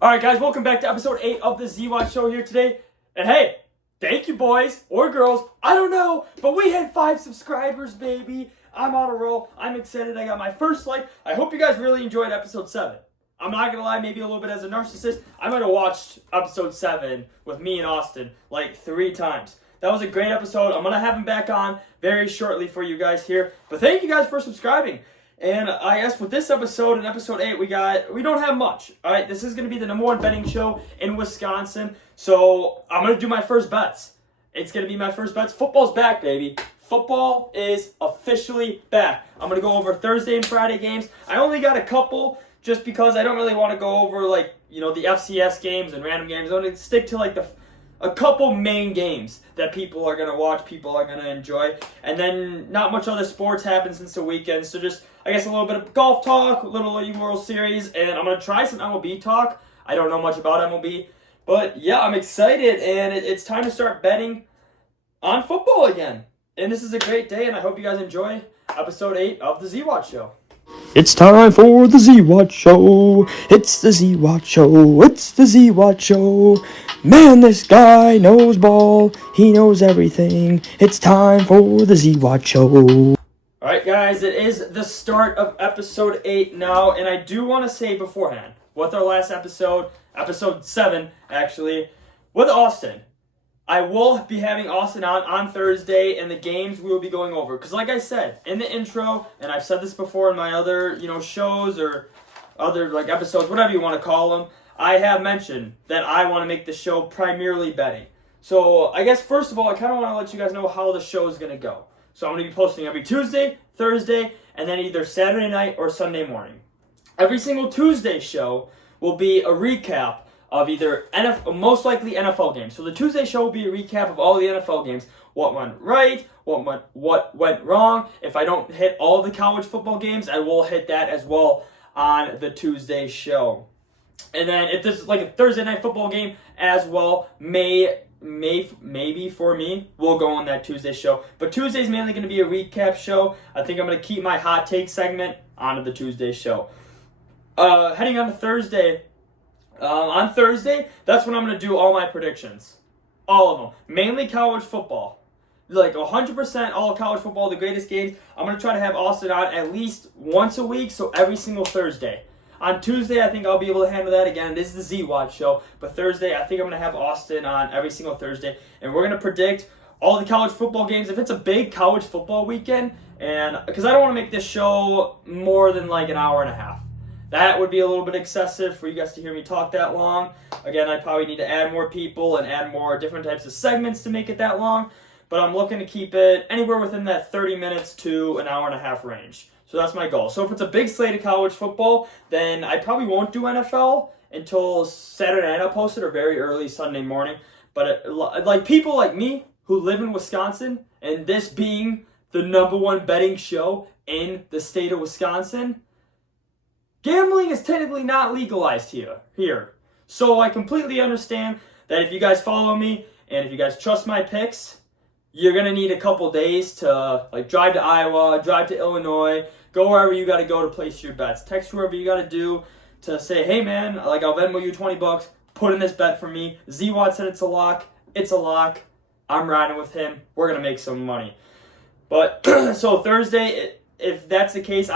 Alright guys, welcome back to episode 8 of the Z-Watch Show here today. And hey, thank you boys or girls, I don't know, but we had 5 subscribers, baby. I'm on a roll. I'm excited. I got my first like. I hope you guys really enjoyed episode 7. I'm not gonna lie, maybe a little bit as a narcissist, I might have watched episode 7 with me and Austin like 3 times. That was a great episode. I'm gonna have him back on very shortly for you guys here. But thank you guys for subscribing. And I guess with this episode, in episode 8, we don't have much. Alright, this is going to be the #1 betting show in Wisconsin. So, I'm going to do my first bets. It's going to be my first bets. Football's back, baby. Football is officially back. I'm going to go over Thursday and Friday games. I only got a couple just because I don't really want to go over, the FCS games and random games. I'm going to stick to, a couple main games that people are going to watch, people are going to enjoy. And then not much other sports happens since the weekend. So just, I guess, a little bit of golf talk, a little World Series, and I'm going to try some MLB talk. I don't know much about MLB. But yeah, I'm excited, and it's time to start betting on football again. And this is a great day, and I hope you guys enjoy episode 8 of the Z-Watch Show. It's time for the Z-Watch Show. It's the Z-Watch Show. It's the Z-Watch Show. Man, this guy knows ball. He knows everything. It's time for the Z-Watch Show. Alright guys, it is the start of episode 8 now, and I do want to say beforehand, with our last episode 7 actually, with Austin, I will be having Austin on Thursday, and the games we will be going over. Because like I said in the intro, and I've said this before in my other shows or other episodes, whatever you want to call them, I have mentioned that I want to make the show primarily betting. So I guess first of all, I kind of want to let you guys know how the show is going to go. So I'm going to be posting every Tuesday, Thursday, and then either Saturday night or Sunday morning. Every single Tuesday show will be a recap of either most likely NFL games. So the Tuesday show will be a recap of all the NFL games. What went right, what went wrong. If I don't hit all the college football games, I will hit that as well on the Tuesday show. And then if there's a Thursday night football game as well, maybe for me, we'll go on that Tuesday show. But Tuesday's mainly going to be a recap show. I think I'm going to keep my hot take segment onto the Tuesday show. Heading on to Thursday. On Thursday, that's when I'm going to do all my predictions. All of them. Mainly college football. 100% all college football, the greatest games. I'm going to try to have Austin on at least once a week, so every single Thursday. On Tuesday, I think I'll be able to handle that again. This is the Z-Watch Show. But Thursday, I think I'm going to have Austin on every single Thursday. And we're going to predict all the college football games. If it's a big college football weekend, and because I don't want to make this show more than an hour and a half. That would be a little bit excessive for you guys to hear me talk that long. Again, I probably need to add more people and add more different types of segments to make it that long. But I'm looking to keep it anywhere within that 30 minutes to an hour and a half range. So that's my goal. So if it's a big slate of college football, then I probably won't do NFL until Saturday night. I'll post it or very early Sunday morning. But people like me who live in Wisconsin, and this being the #1 betting show in the state of Wisconsin, gambling is technically not legalized here. So I completely understand that if you guys follow me and if you guys trust my picks, you're going to need a couple days to drive to Iowa, drive to Illinois, go wherever you got to go to place your bets. Text whoever you got to do to say, hey man, I'll Venmo you $20, put in this bet for me. Z-Watt said it's a lock. It's a lock. I'm riding with him. We're going to make some money. But so Thursday, if that's the case,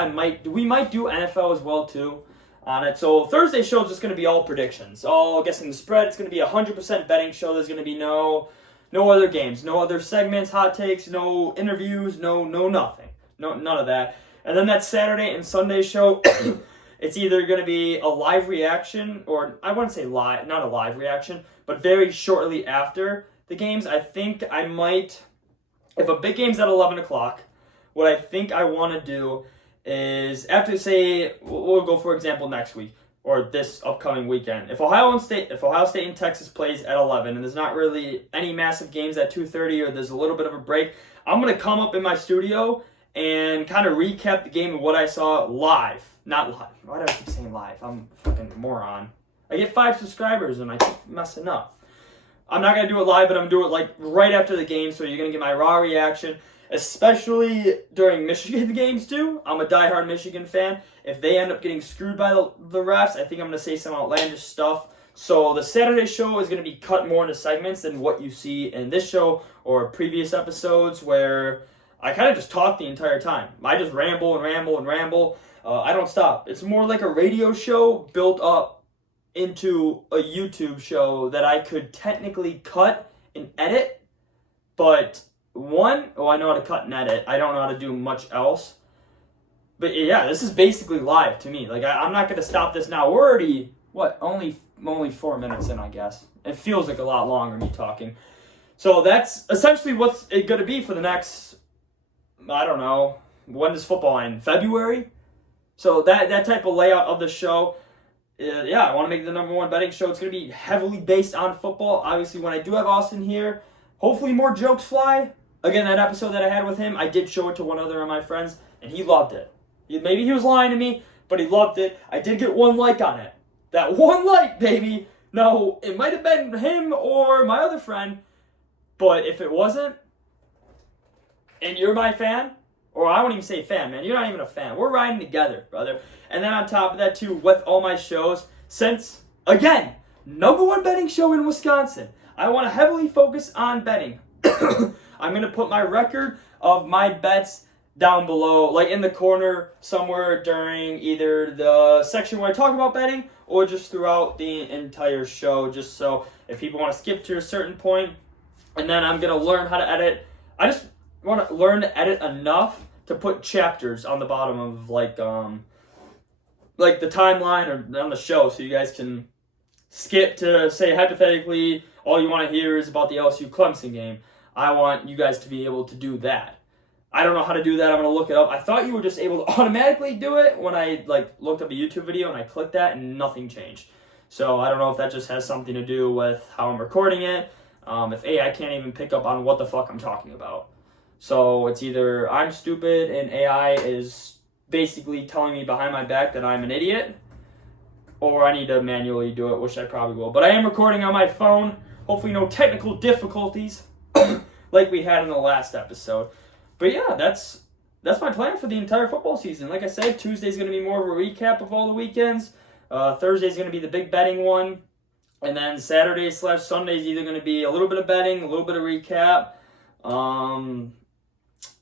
we might do NFL as well too on it. So Thursday show is just going to be all predictions. All guessing the spread. It's going to be 100% betting show. There's going to be no other games, no other segments, hot takes, no interviews, no nothing. None of that. And then that Saturday and Sunday show, it's either going to be a live reaction, or I wouldn't say live, not a live reaction, but very shortly after the games. I think I might, if a big game's at 11 o'clock, what I think I want to do is, after, say, we'll go for example next week, or this upcoming weekend. If Ohio State and Texas plays at 11, and there's not really any massive games at 2:30, or there's a little bit of a break, I'm going to come up in my studio and kind of recap the game of what I saw live. Not live. Why do I keep saying live? I'm a fucking moron. I get 5 subscribers and I keep messing up. I'm not going to do it live, but I'm going to do it right after the game, so you're going to get my raw reaction. especially during Michigan games too. I'm a diehard Michigan fan. If they end up getting screwed by the refs, I think I'm going to say some outlandish stuff. So the Saturday show is going to be cut more into segments than what you see in this show or previous episodes where I kind of just talk the entire time. I just ramble and ramble and ramble. I don't stop. It's more like a radio show built up into a YouTube show that I could technically cut and edit, but I know how to cut and edit. I don't know how to do much else. But yeah, this is basically live to me. Like, I'm not going to stop this now. We're already, only 4 minutes in, I guess. It feels like a lot longer, me talking. So that's essentially what's it going to be for the next, I don't know, when does football end? February? So that type of layout of the show, I want to make the number one betting show. It's going to be heavily based on football. Obviously, when I do have Austin here, hopefully more jokes fly. Again, that episode that I had with him, I did show it to one other of my friends, and he loved it. Maybe he was lying to me, but he loved it. I did get 1 like on it. That 1 like, baby. Now, it might have been him or my other friend, but if it wasn't, and you're my fan, or I won't even say fan, man. You're not even a fan. We're riding together, brother. And then on top of that, too, with all my shows, since, again, number one betting show in Wisconsin, I want to heavily focus on betting. I'm going to put my record of my bets down below, like in the corner somewhere during either the section where I talk about betting or just throughout the entire show, just so if people want to skip to a certain point. And then I'm going to learn how to edit. I just want to learn to edit enough to put chapters on the bottom of like the timeline or on the show, so you guys can skip to, say, hypothetically, all you want to hear is about the LSU Clemson game. I want you guys to be able to do that. I don't know how to do that. I'm going to look it up. I thought you were just able to automatically do it when I looked up a YouTube video and I clicked that and nothing changed. So I don't know if that just has something to do with how I'm recording it. If AI can't even pick up on what the fuck I'm talking about. So it's either I'm stupid and AI is basically telling me behind my back that I'm an idiot, or I need to manually do it, which I probably will. But I am recording on my phone. Hopefully no technical difficulties like we had in the last episode. But yeah, that's my plan for the entire football season. Like I said, Tuesday's going to be more of a recap of all the weekends. Thursday's going to be the big betting one. And then Saturday/Sunday is either going to be a little bit of betting, a little bit of recap.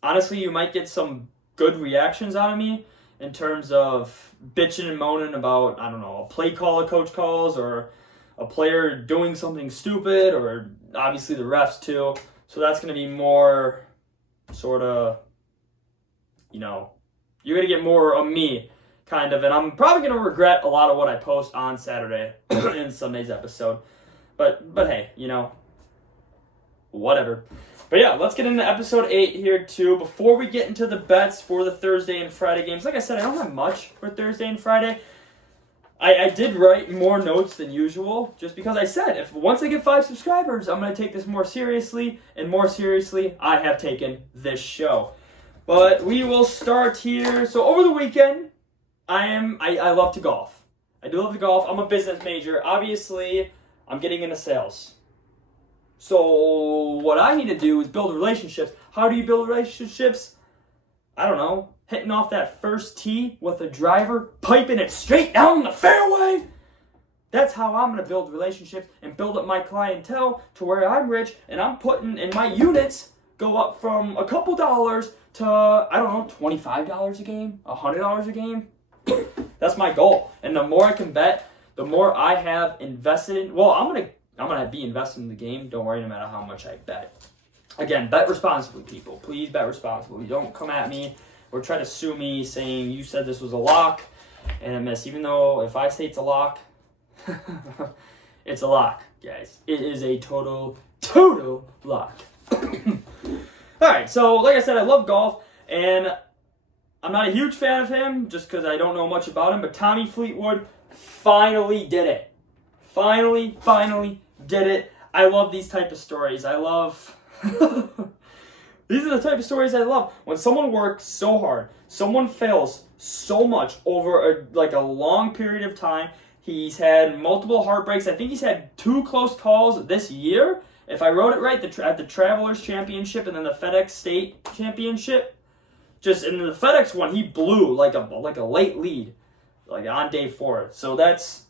Honestly, you might get some good reactions out of me in terms of bitching and moaning about, I don't know, a play call a coach calls or a player doing something stupid, or obviously the refs too. So that's going to be more sort of, you're going to get more of me, kind of. And I'm probably going to regret a lot of what I post on Saturday in Sunday's episode. But hey, whatever. But yeah, let's get into episode 8 here too. Before we get into the bets for the Thursday and Friday games, like I said, I don't have much for Thursday and Friday. I did write more notes than usual, just because I said, once I get 5 subscribers, I'm going to take this more seriously, and more seriously, I have taken this show. But we will start here. So over the weekend, I love to golf. I do love to golf. I'm a business major. Obviously, I'm getting into sales. So what I need to do is build relationships. How do you build relationships? I don't know. Hitting off that first tee with a driver, piping it straight down the fairway. That's how I'm going to build relationships and build up my clientele to where I'm rich and I'm putting, and my units go up from a couple dollars to, I don't know, $25 a game, $100 a game. That's my goal. And the more I can bet, the more I have invested in. Well, I'm gonna be invested in the game. Don't worry, no matter how much I bet. Again, bet responsibly, people. Please bet responsibly. Don't come at me or try to sue me saying you said this was a lock and a miss. Even though if I say it's a lock, it's a lock, guys. It is a total lock. Alright, so like I said, I love golf, and I'm not a huge fan of him just because I don't know much about him, but Tommy Fleetwood finally did it. Finally did it. I love these type of stories. These are the type of stories I love. When someone works so hard, someone fails so much over a long period of time. He's had multiple heartbreaks. I think he's had 2 close calls this year, if I wrote it right, at the Travelers Championship and then the FedEx State Championship, just in the FedEx one, he blew like a late lead, like on day 4. So that's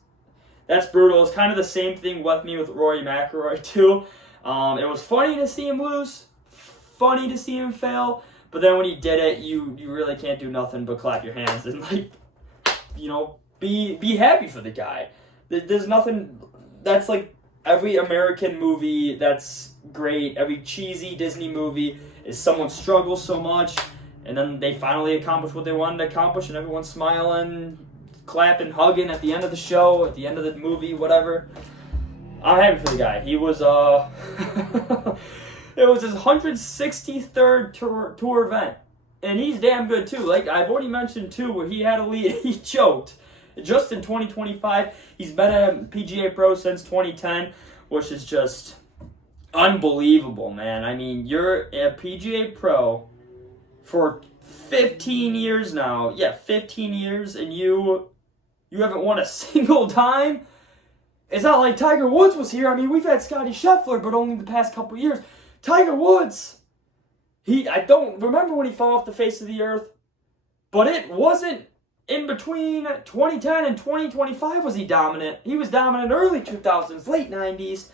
brutal. It's kind of the same thing with me with Rory McIlroy too. It was funny to see him lose, funny to see him fail, but then when he did it, you really can't do nothing but clap your hands and be happy for the guy. There's nothing that's like every American movie that's great, every cheesy Disney movie is someone struggles so much and then they finally accomplish what they wanted to accomplish and everyone's smiling, clapping, hugging at the end of the show, at the end of the movie, whatever. I'm happy for the guy. He was it was his 163rd tour event. And he's damn good too. Like I've already mentioned too, where he had a lead, he choked. Just in 2025, he's been a PGA Pro since 2010, which is just unbelievable, man. I mean, you're a PGA Pro for 15 years now. Yeah, 15 years, and you haven't won a single time. It's not like Tiger Woods was here. I mean, we've had Scotty Scheffler, but only the past couple years. Tiger Woods, I don't remember when he fell off the face of the earth, but it wasn't in between 2010 and 2025 was he dominant. He was dominant early 2000s, late 90s.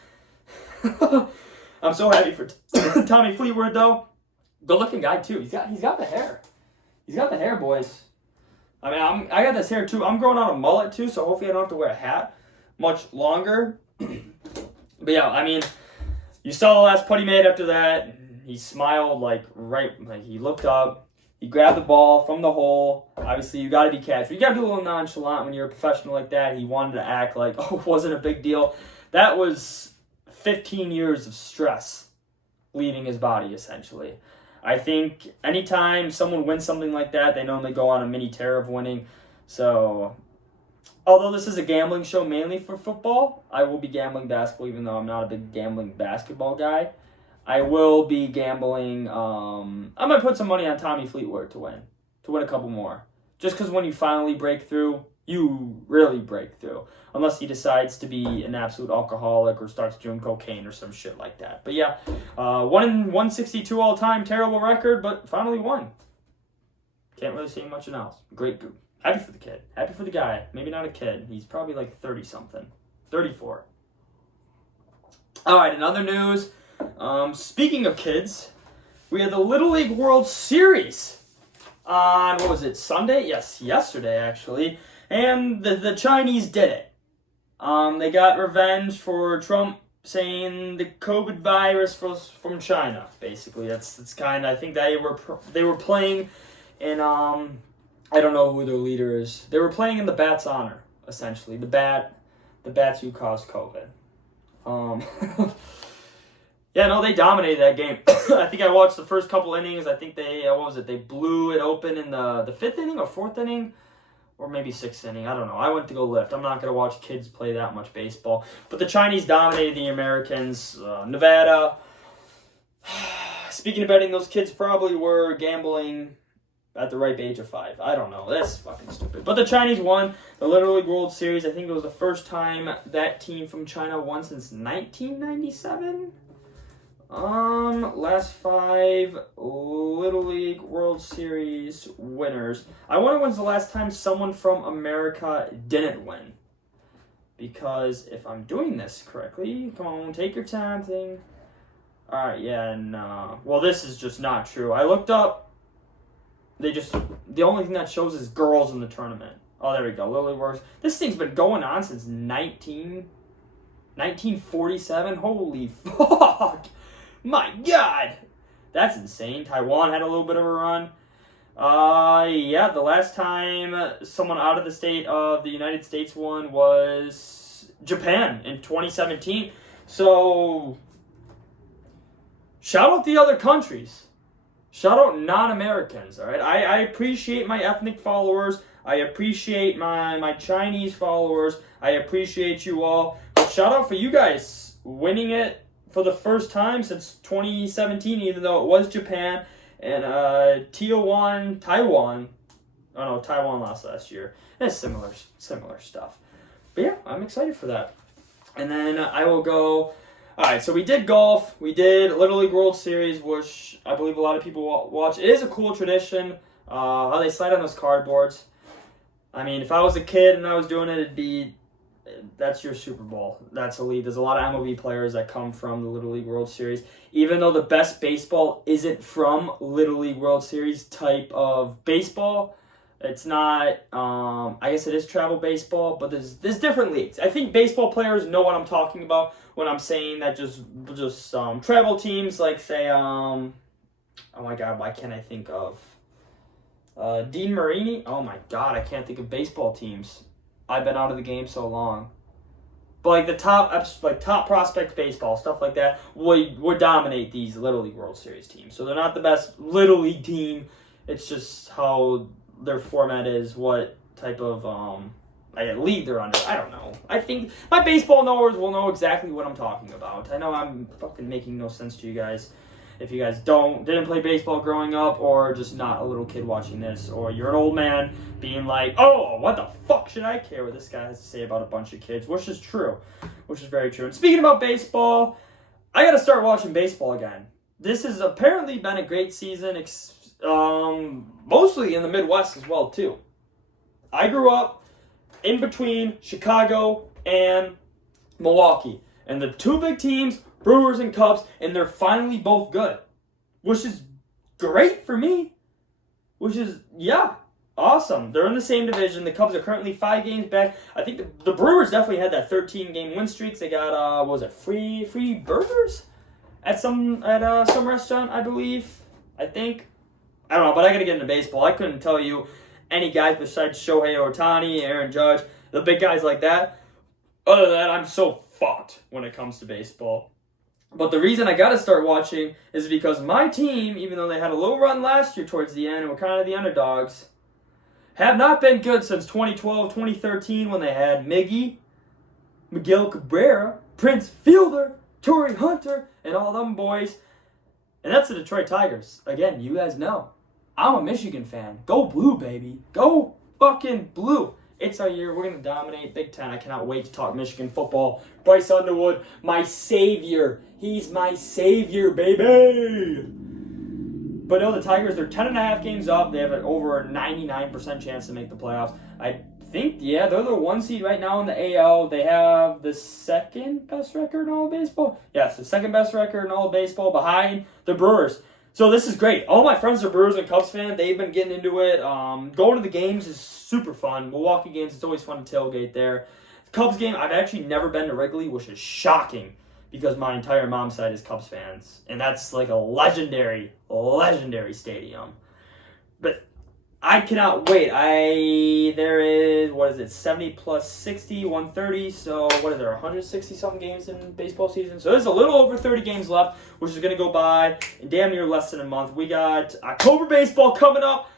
I'm so happy for Tommy Fleetwood, though. Good-looking guy, too. He's got the hair. He's got the hair, boys. I mean, I got this hair, too. I'm growing out a mullet, too, so hopefully I don't have to wear a hat much longer. But, yeah, I mean, you saw the last putt he made after that. He smiled, like he looked up. He grabbed the ball from the hole. Obviously, you got to be casual. You got to be a little nonchalant when you're a professional like that. He wanted to act like, oh, it wasn't a big deal. That was 15 years of stress leaving his body, essentially. I think anytime someone wins something like that, they normally go on a mini tear of winning. So, although this is a gambling show mainly for football, I will be gambling basketball, even though I'm not a big gambling basketball guy. I will be gambling. I'm going to put some money on Tommy Fleetwood to win a couple more. Just because when you finally break through, you really break through. Unless he decides to be an absolute alcoholic or starts doing cocaine or some shit like that. But yeah, 162 all time, terrible record, but finally won. Can't really say much else. Great. Happy for the kid. Happy for the guy. Maybe not a kid. He's probably like 30-something. 34. All right, in other news. Speaking of kids, we had the Little League World Series on, what was it, Sunday? Yes, yesterday, actually. And the Chinese did it. They got revenge for Trump saying the COVID virus was from China, basically. That's kind of, I think they were playing in, I don't know who their leader is. They were playing in the bat's honor, essentially. The bats who caused COVID. Yeah, no, they dominated that game. I think I watched the first couple innings. I think they blew it open in the 5th inning or 4th inning, or maybe 6th inning. I don't know. I went to go lift. I'm not going to watch kids play that much baseball. But the Chinese dominated the Americans. Nevada. Speaking of betting, those kids probably were gambling at the ripe age of 5. I don't know. That's fucking stupid. But the Chinese won the Little League World Series. I think it was the first time that team from China won since 1997. Last 5 Little League World Series winners. I wonder when's the last time someone from America didn't win. Because if I'm doing this correctly, come on, take your time thing. Alright, yeah, and, well, this is just not true. I looked up, the only thing that shows is girls in the tournament. Oh, there we go, Little League World. This thing's been going on since 1947. Holy fuck! My God! That's insane. Taiwan had a little bit of a run. Yeah, the last time someone out of the state of the United States won was Japan in 2017. So, shout out the other countries. Shout out non-Americans, all right? I appreciate my ethnic followers. I appreciate my Chinese followers. I appreciate you all. But shout out for you guys winning it for the first time since 2017, even though it was Japan. And Taiwan. Oh no, Taiwan lost last year. And it's similar stuff. But yeah, I'm excited for that. And then I will go All right, so we did golf. We did Little League World Series, which I believe a lot of people watch. It is a cool tradition, how they slide on those cardboards. I mean, if I was a kid and I was doing it, that's your Super Bowl. That's elite. There's a lot of MLB players that come from the Little League World Series. Even though the best baseball isn't from Little League World Series type of baseball, it's not, I guess it is travel baseball, but there's different leagues. I think baseball players know what I'm talking about when I'm saying that just travel teams like, say, oh my God, why can't I think of Dean Marini? Oh my God, I can't think of baseball teams. I've been out of the game so long. But like the top prospect baseball, stuff like that, would dominate these Little League World Series teams. So they're not the best Little League team. It's just how their format is, what type of league they're under. I don't know. I think my baseball knowers will know exactly what I'm talking about. I know I'm fucking making no sense to you guys. If you guys didn't play baseball growing up, or just not a little kid watching this, or you're an old man being like, oh, what the fuck should I care what this guy has to say about a bunch of kids, which is true, which is very true. And speaking about baseball, I gotta start watching baseball again. This has apparently been a great season, mostly in the Midwest as well, too. I grew up in between Chicago and Milwaukee, and the two big teams, Brewers and Cubs, and they're finally both good, which is great for me, which is, awesome. They're in the same division. The Cubs are currently 5 games back. I think the Brewers definitely had that 13-game win streak. They got, free burgers at some restaurant, I believe, I think. I don't know, but I got to get into baseball. I couldn't tell you any guys besides Shohei Ohtani, Aaron Judge, the big guys like that. Other than that, I'm so fucked when it comes to baseball. But the reason I got to start watching is because my team, even though they had a little run last year towards the end and were kind of the underdogs, have not been good since 2012, 2013 when they had Miguel Cabrera, Prince Fielder, Torrey Hunter, and all them boys. And that's the Detroit Tigers. Again, you guys know. I'm a Michigan fan. Go blue, baby. Go fucking blue. It's our year. We're going to dominate Big Ten. I cannot wait to talk Michigan football. Bryce Underwood, my savior. He's my savior, baby. But no, the Tigers, they're 10.5 games up. They have an over a 99% chance to make the playoffs. I think, they're the 1 seed right now in the AL. They have the second best record in all of baseball. Yes, the second best record in all of baseball behind the Brewers. So this is great. All my friends are Brewers and Cubs fans. They've been getting into it. Going to the games is super fun. Milwaukee games, it's always fun to tailgate there. Cubs game, I've actually never been to Wrigley, which is shocking because my entire mom's side is Cubs fans. And that's like a legendary stadium. But I cannot wait. There is, 70 plus 60, 130. So what is there, 160-something games in baseball season? So there's a little over 30 games left, which is going to go by in damn near less than a month. We got October baseball coming up.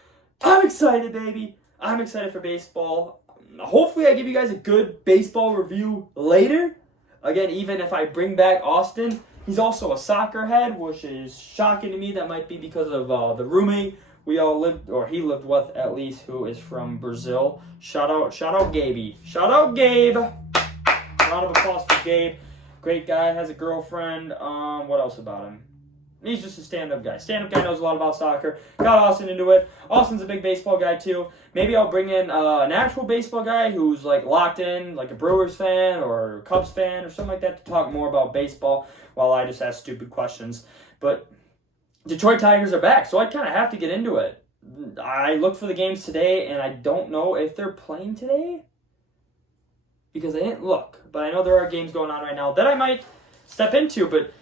I'm excited, baby. I'm excited for baseball. Hopefully I give you guys a good baseball review later. Again, even if I bring back Austin, he's also a soccer head, which is shocking to me. That might be because of the roommate he lived with at least, who is from Brazil. Shout out Gabe. Shout out Gabe. Round of applause for Gabe. Great guy, has a girlfriend. What else about him? He's just a stand-up guy. Stand-up guy knows a lot about soccer. Got Austin into it. Austin's a big baseball guy too. Maybe I'll bring in an actual baseball guy who's like locked in, like a Brewers fan or Cubs fan or something like that, to talk more about baseball while I just ask stupid questions. But Detroit Tigers are back, so I kind of have to get into it. I looked for the games today, and I don't know if they're playing today because I didn't look. But I know there are games going on right now that I might step into. But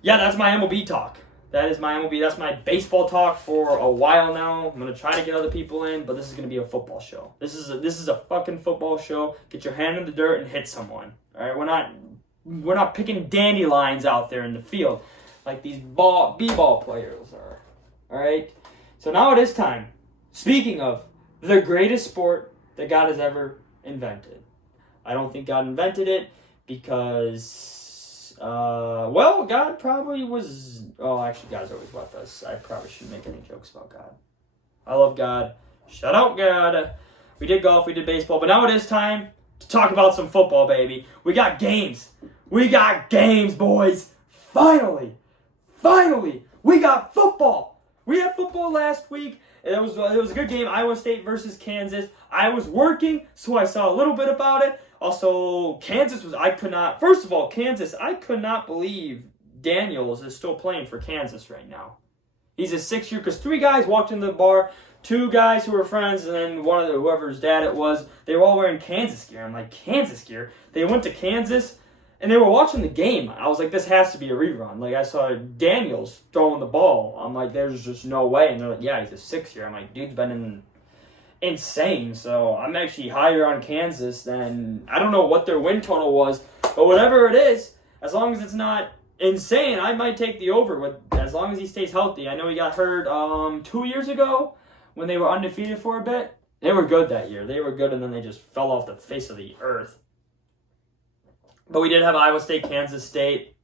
yeah, that's my MLB talk. That is my MLB. That's my baseball talk for a while now. I'm gonna try to get other people in, but this is gonna be a football show. This is a fucking football show. Get your hand in the dirt and hit someone. All right, we're not picking dandelions out there in the field like these b-ball players are. All right. So now it is time. Speaking of the greatest sport that God has ever invented, I don't think God invented it because, God probably was. Oh, actually, God's always with us. I probably shouldn't make any jokes about God. I love God. Shout out God. We did golf, we did baseball, but now it is time to talk about some football, baby. We got games. We got games, boys. Finally. We got football. We had football last week. It was a good game, Iowa State versus Kansas. I was working, so I saw a little bit about it. Also, Kansas I could not believe Daniels is still playing for Kansas right now. He's a 6-year, because 3 guys walked into the bar, 2 guys who were friends, and then one of whoever's dad it was, they were all wearing Kansas gear. I'm like, Kansas gear? They went to Kansas, and they were watching the game. I was like, this has to be a rerun. Like, I saw Daniels throwing the ball. I'm like, there's just no way. And they're like, yeah, he's a 6-year. I'm like, dude's been insane. So I'm actually higher on Kansas than, I don't know what their win total was, but whatever it is, as long as it's not insane, I might take the over as long as he stays healthy. I know he got hurt 2 years ago when they were undefeated for a bit. They were good that year. They were good, and then they just fell off the face of the earth. But we did have Iowa State, Kansas State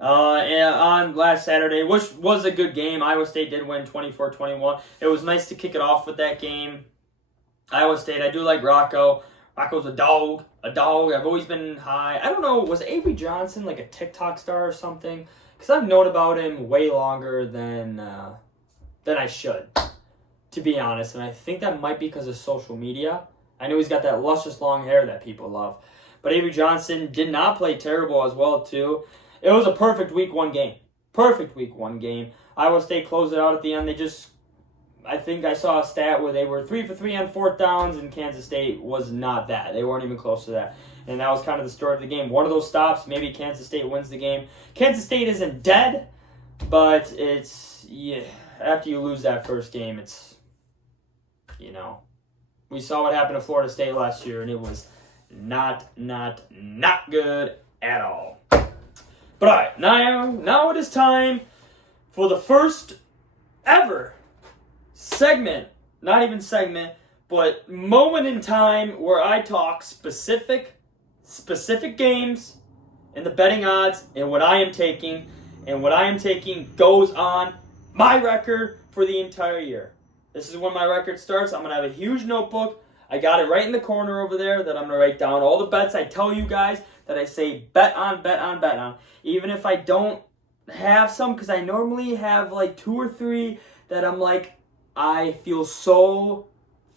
on last Saturday, which was a good game. Iowa State did win 24-21. It was nice to kick it off with that game. Iowa State, I do like Rocco. Rocco's a dog. I've always been high. I don't know, was Avery Johnson like a TikTok star or something? Because I've known about him way longer than I should, to be honest. And I think that might be because of social media. I know he's got that luscious long hair that people love. But Avery Johnson did not play terrible as well, too. It was a perfect week 1 game. Iowa State closed it out at the end. I think I saw a stat where they were 3 for 3 on 4th downs, and Kansas State was not that. They weren't even close to that. And that was kind of the story of the game. One of those stops, maybe Kansas State wins the game. Kansas State isn't dead, but after you lose that first game, it's, we saw what happened to Florida State last year, and it was not good at all. But all right, now it is time for the first ever segment, not even segment, but moment in time where I talk specific games and the betting odds and what I am taking. And what I am taking goes on my record for the entire year. This is when my record starts. I'm going to have a huge notebook. I got it right in the corner over there that I'm going to write down all the bets I tell you guys that I say bet on. Even if I don't have some, because I normally have like 2 or 3 that I'm like, I feel so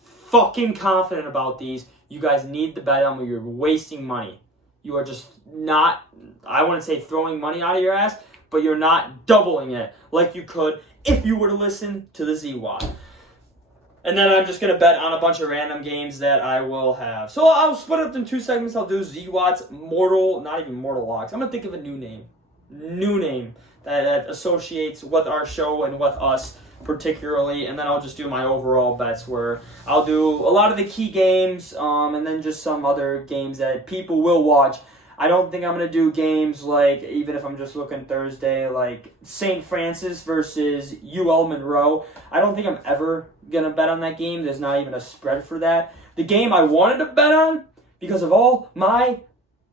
fucking confident about these. You guys need to bet on them or you're wasting money. You are just not, I wouldn't say throwing money out of your ass, but you're not doubling it like you could if you were to listen to the Z-Watt. And then I'm just going to bet on a bunch of random games that I will have. So I'll split it up in 2 segments. I'll do Z-Watt's not even Mortal Locks. I'm going to think of a new name that associates with our show and with us particularly. And then I'll just do my overall bets where I'll do a lot of the key games and then just some other games that people will watch. I don't think I'm going to do games like, even if I'm just looking Thursday, like St. Francis versus UL Monroe. I don't think I'm ever going to bet on that game. There's not even a spread for that. The game I wanted to bet on, because of all my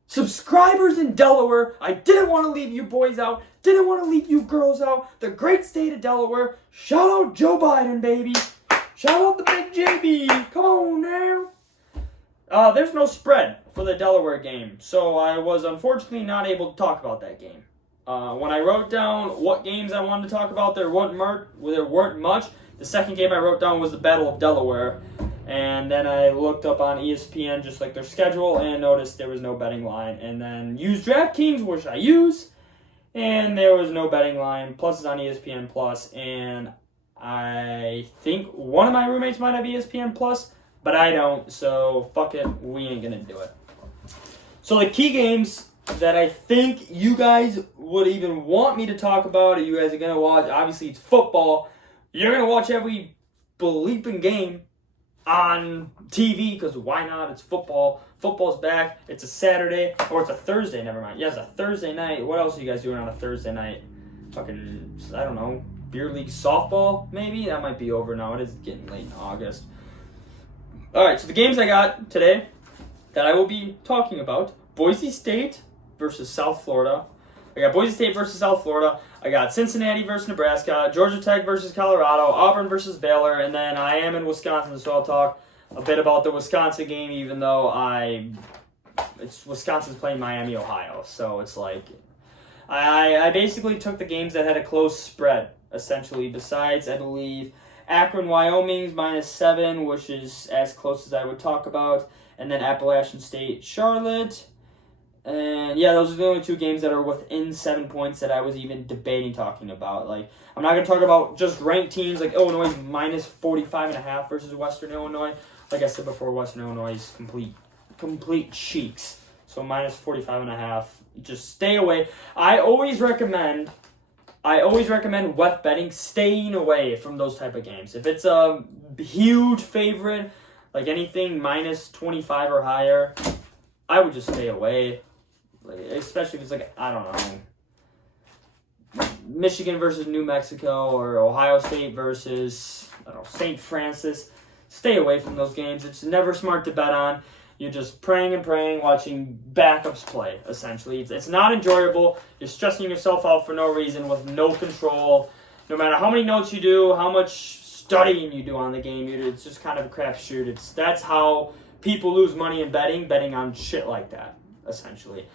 subscribers in Delaware, I didn't want to leave you boys out, didn't want to leave you girls out. The great state of Delaware. Shout out Joe Biden, baby. Shout out the big JB. Come on now. There's no spread for the Delaware game, so I was unfortunately not able to talk about that game. When I wrote down what games I wanted to talk about, there weren't much. The second game I wrote down was the Battle of Delaware, and then I looked up on ESPN just like their schedule and noticed there was no betting line, and then used DraftKings, which I use, and there was no betting line. Plus it's on ESPN Plus, and I think one of my roommates might have ESPN Plus, but I don't, so fuck it, we ain't gonna do it. So the key games that I think you guys would even want me to talk about, or you guys are gonna watch, obviously it's football. You're gonna watch every bleeping game on TV, because why not? It's football. Football's back. It's a Saturday, or it's a Thursday, never mind. Yeah, it's a Thursday night. What else are you guys doing on a Thursday night? Fucking, I don't know, beer league softball, maybe? That might be over now. It is getting late in August. Alright, so the games I got today that I will be talking about: Boise State versus South Florida. I got Boise State versus South Florida. I got Cincinnati versus Nebraska, Georgia Tech versus Colorado, Auburn versus Baylor, and then I am in Wisconsin, so I'll talk a bit about the Wisconsin game, even though I it's Wisconsin's playing Miami, Ohio. So it's like I basically took the games that had a close spread, essentially. Besides, I believe Akron, Wyoming's -7, which is as close as I would talk about. And then Appalachian State, Charlotte. And yeah, those are the only two games that are within 7 points that I was even debating talking about. Like, I'm not going to talk about just ranked teams like Illinois -45.5 versus Western Illinois. Like I said before, Western Illinois is complete cheeks. So -45.5. Just stay away. I always recommend with betting staying away from those type of games. If it's a huge favorite, like anything -25 or higher, I would just stay away. Like, especially if it's like, I don't know, Michigan versus New Mexico or Ohio State versus, I don't know, St. Francis. Stay away from those games. It's never smart to bet on. You're just praying and praying, watching backups play, essentially. It's not enjoyable. You're stressing yourself out for no reason with no control. No matter how many notes you do, how much studying you do on the game, it's just kind of a crapshoot. That's how people lose money in betting on shit like that, essentially.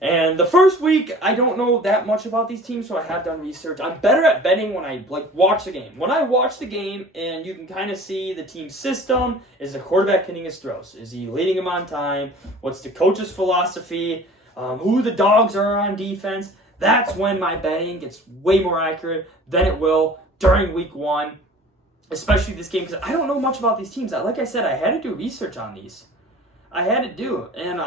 And the first week, I don't know that much about these teams, so I have done research. I'm better at betting when I watch the game. When I watch the game, and you can kind of see the team's system. Is the quarterback hitting his throws? Is he leading them on time? What's the coach's philosophy? Who the dogs are on defense? That's when my betting gets way more accurate than it will during week one, especially this game, because I don't know much about these teams. Like I said, I had to do research on these. I had to do, and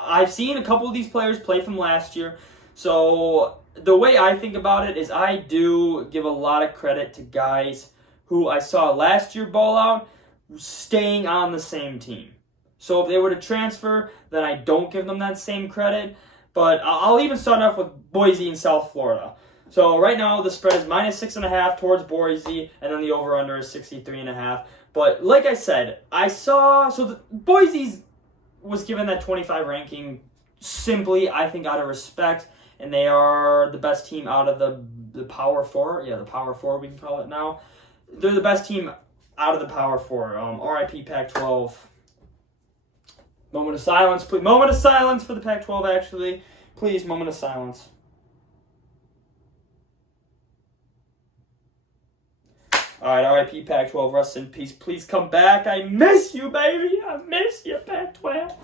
I've seen a couple of these players play from last year. So the way I think about it is I do give a lot of credit to guys who I saw last year ball out staying on the same team. So if they were to transfer, then I don't give them that same credit. But I'll even start off with Boise in South Florida. So right now the spread is -6.5 towards Boise, and then the over-under is 63.5. But like I said, Boise's was given that 25 ranking simply, I think, out of respect, and they are the best team out of the Power Four. Yeah, the Power Four, we can call it now. They're the best team out of the Power Four. RIP Pac-12. Moment of silence, please. Moment of silence for the Pac-12, actually. Please, moment of silence. All right, RIP Pac-12, rest in peace. Please come back. I miss you, baby. I miss you, Pac-12.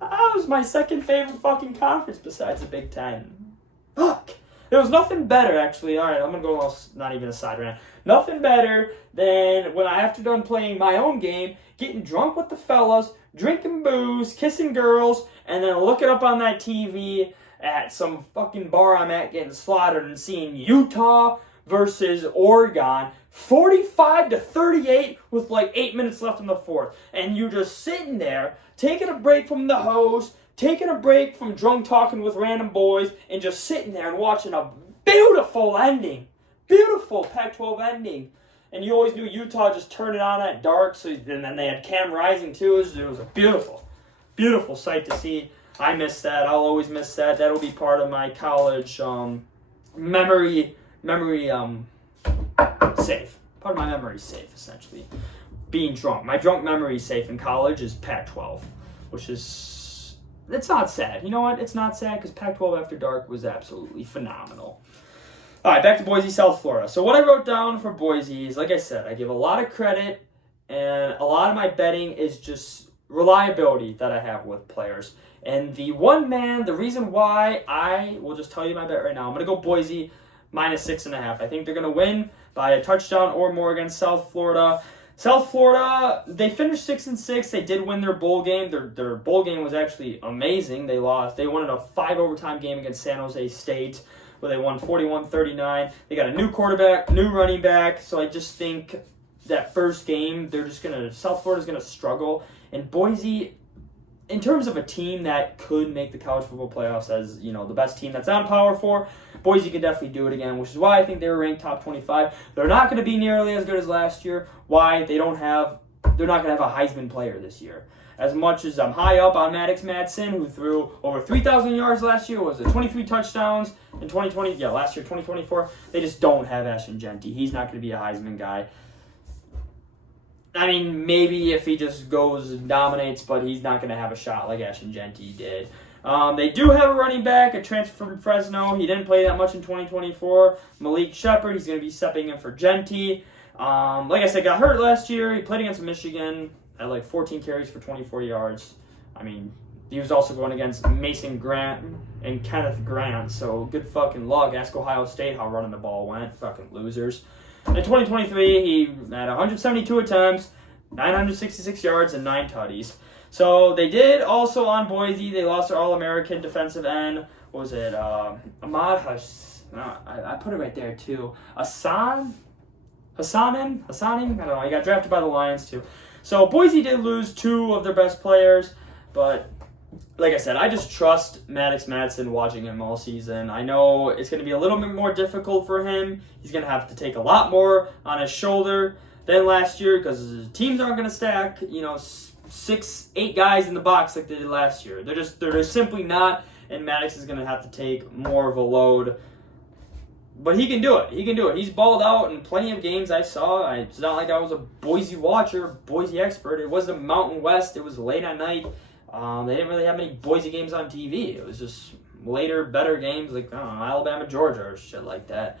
That was my second favorite fucking conference besides the Big Ten. Fuck. There was nothing better, actually. All right, I'm going to go not even a side rant. Nothing better than when I, after done playing my own game, getting drunk with the fellas, drinking booze, kissing girls, and then looking up on that TV at some fucking bar I'm at getting slaughtered and seeing Utah versus Oregon, 45-38 with like 8 minutes left in the fourth. And you're just sitting there, taking a break from the hose, taking a break from drunk talking with random boys, and just sitting there and watching a beautiful ending. Beautiful Pac-12 ending. And you always knew Utah just turned it on at dark, and then they had Cam Rising too. It was a beautiful, beautiful sight to see. I miss that. I'll always miss that. That'll be part of my college memory safe. Part of my memory safe, essentially. Being drunk. My drunk memory safe in college is Pac-12, which is, it's not sad. You know what? It's not sad because Pac-12 After Dark was absolutely phenomenal. All right, back to Boise, South Florida. So what I wrote down for Boise is, like I said, I give a lot of credit, and a lot of my betting is just reliability that I have with players. And the reason why, I will just tell you my bet right now. I'm going to go Boise -6.5. I think they're going to win by a touchdown or more against South Florida. South Florida, they finished 6-6. They did win their bowl game. Their bowl game was actually amazing. They lost. They won in a 5 overtime game against San Jose State, where they won 41-39. They got a new quarterback, new running back. So I just think that first game, South Florida's going to struggle. And Boise, in terms of a team that could make the college football playoffs as, the best team that's on Power 4, Boise could definitely do it again, which is why I think they were ranked top 25. They're not going to be nearly as good as last year. Why? They're not going to have a Heisman player this year. As much as I'm high up on Maddox Madsen, who threw over 3,000 yards last year, was it 23 touchdowns in 2020? Yeah, last year, 2024. They just don't have Ashton Genty. He's not going to be a Heisman guy. I mean, maybe if he just goes and dominates, but he's not going to have a shot like Ashton Genty did. They do have a running back, a transfer from Fresno. He didn't play that much in 2024. Malik Shepard, he's going to be stepping in for Genty. Like I said, got hurt last year. He played against Michigan, had like 14 carries for 24 yards. I mean, he was also going against Mason Grant and Kenneth Grant, so good fucking luck. Ask Ohio State how running the ball went. Fucking losers. In 2023, he had 172 attempts, 966 yards, and 9 tutties. So they did also on Boise. They lost their All-American defensive end. What was it? Ahmad I put it right there too. Hassanin? I don't know. He got drafted by the Lions too. So Boise did lose 2 of their best players, but like I said, I just trust Maddox Madsen watching him all season. I know it's going to be a little bit more difficult for him. He's going to have to take a lot more on his shoulder than last year because teams aren't going to stack, 6, 8 guys in the box like they did last year. They're just simply not, and Maddox is going to have to take more of a load. But he can do it. He's balled out in plenty of games I saw. It's not like I was a Boise watcher, Boise expert. It was the Mountain West. It was late at night. They didn't really have many Boise games on TV. It was just later, better games like, I don't know, Alabama, Georgia, or shit like that.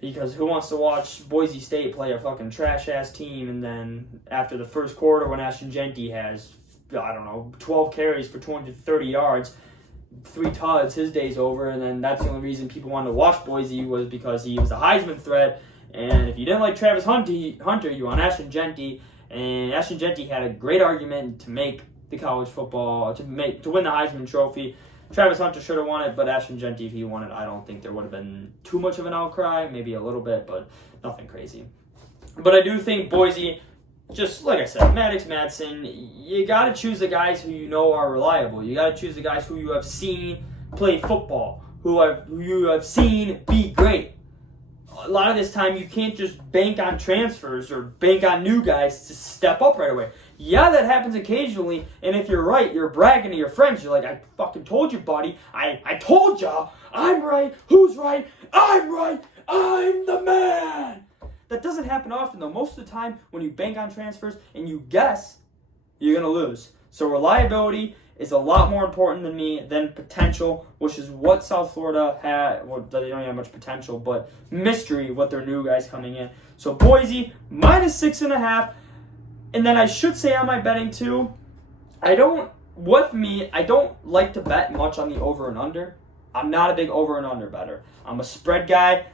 Because who wants to watch Boise State play a fucking trash-ass team and then after the first quarter when Ashton Genty has, 12 carries for 230 yards, 3 tuds, his day's over, and then that's the only reason people wanted to watch Boise was because he was a Heisman threat. And if you didn't like Travis Hunter, you were on Ashton Genty, and Ashton Genty had a great argument to make the college football, to win the Heisman Trophy. Travis Hunter should have won it, but Ashton Genty, if he won it, I don't think there would have been too much of an outcry. Maybe a little bit, but nothing crazy. But I do think Boise, just like I said, Maddox Madsen, you got to choose the guys who you know are reliable. You got to choose the guys who you have seen play football, who you have seen be great. A lot of this time, you can't just bank on transfers or bank on new guys to step up right away. Yeah, that happens occasionally, and if you're right, you're bragging to your friends. You're like, I fucking told you, buddy. I told ya. I'm right. Who's right? I'm right. I'm the man. That doesn't happen often, though. Most of the time, when you bank on transfers and you guess, you're going to lose. So reliability is a lot more important than potential, which is what South Florida had. Well, they don't have much potential, but mystery what their new guys coming in. So Boise, -6.5. And then I should say on my betting too, I don't like to bet much on the over and under. I'm not a big over and under better. I'm a spread guy.